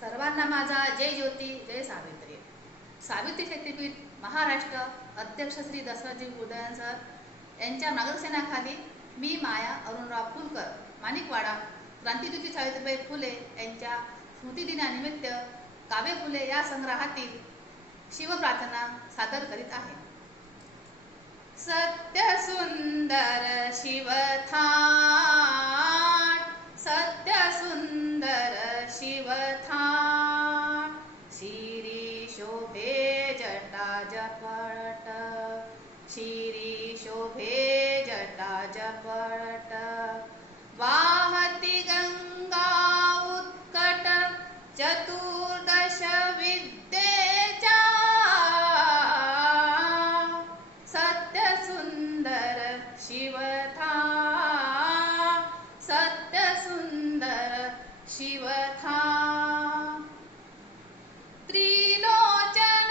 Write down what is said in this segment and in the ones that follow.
सर्वांना माझा जय ज्योती जय सावित्री. सावित्री शक्तीपीठ महाराष्ट्र अध्यक्ष श्री दसराजी उदयन सर यांच्या मार्गदर्शनाखाली मी माया अरुणराव फुलकर माणिकवाडा क्रांतिज्योती सावित्रीबाई फुले यांच्या स्मृतिदिनानिमित्त काव्य फुले या संग्रहातील शिवप्रार्थना सादर करीत आहे. सत्य सुंदर शिवथाट, सत्य सुंदर शिवथाट, शिरी शोभे जटा जपट, शिरी शोभे जटा जपट, वाहती गंगा उत्कट चतुर्दश विद्येच्या, सत्य सुंदर शिवथाट, सत्य सुंदर शिवथाट, त्रिलोचन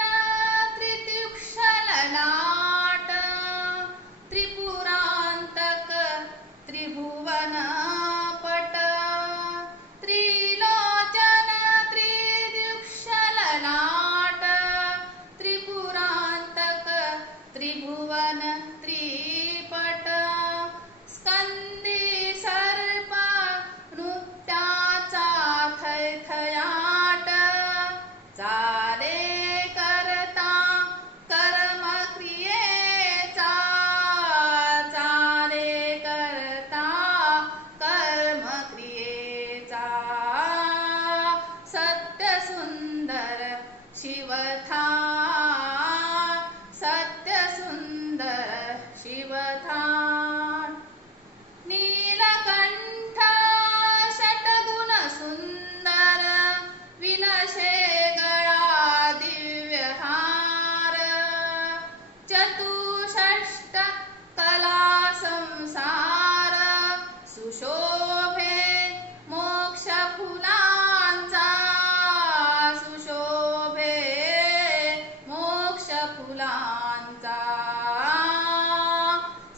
त्रिदिक्षल लाट, त्रिपुरांतक त्रिभुवन पट, त्रिलोचन त्रिदिक्षल लाट, त्रिपुरांतक त्रिभुवन त्रिपट, स्कंदी सर्प नृत्याचा थैथयाट, चाले करता कर्म क्रियेचा, चाले करता कर्म क्रियेचा, सत्य सुंदर शिवथाट, सत्य सुंदर शिवथाट, नीलकंठ षटगुण सुंदर, विनशे गळा दिव्यहार, चतुष्षष्ट कला संसार, सुशोभे मोक्ष फुलांचा, सुशोभे मोक्ष फुलांचा,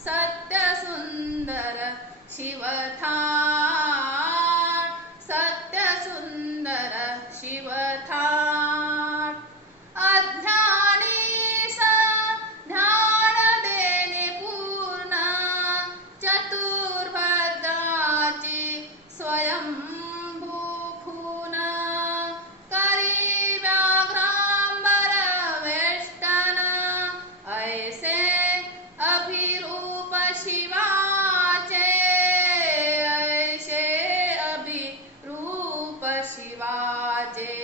सत्य सुंदर शिवथाट, सत्य सुंदर शिवथाट, अज्ञानीस ध्यान देणे पूर्ण, चतुर्भद्राची स्वयंभू खून, करी व्याघ्रांबर वेष्टन, ऐसे अभिरूप शिवाचे, ऐसे अभिरूप शिवाचे,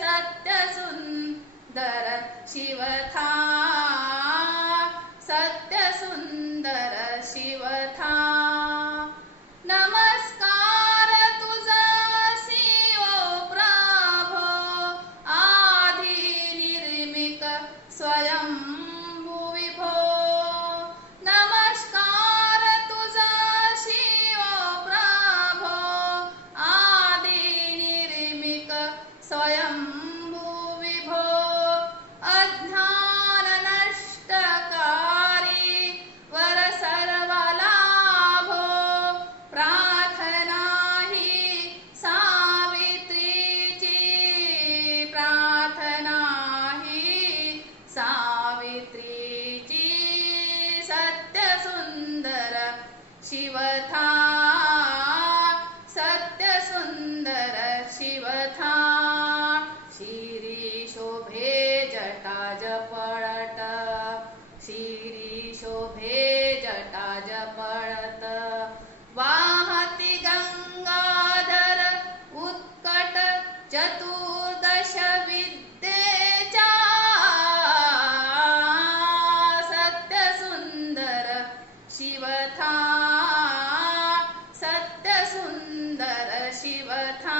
सत्य सुंदर शिवथाट, सत्य सुंदर शिवथाट, नमस्कार तुझसी ओ प्रभो, आदि निर्मिक स्वयंभू विभो, नमस्कार तुझसी ओ प्रभो, आदि निर्मिक स्वयंभू विभो, अज्ञान नष्टकारी वर सर्व लाभो, प्रार्थना ही सावित्रीची, प्रार्थना ही सावित्रीची, सत्य सुंदर शिवथाट, सत्य सुंदर शिवथाट, शिरी शोभे जटा जपळट, शिरी शोभे जटा जपळत, वाहती गंगाधर उत्कट चतुर्दश विद्येच्या, सत्य सुंदर शिवथाट, सत्य सुंदर शिवथाट.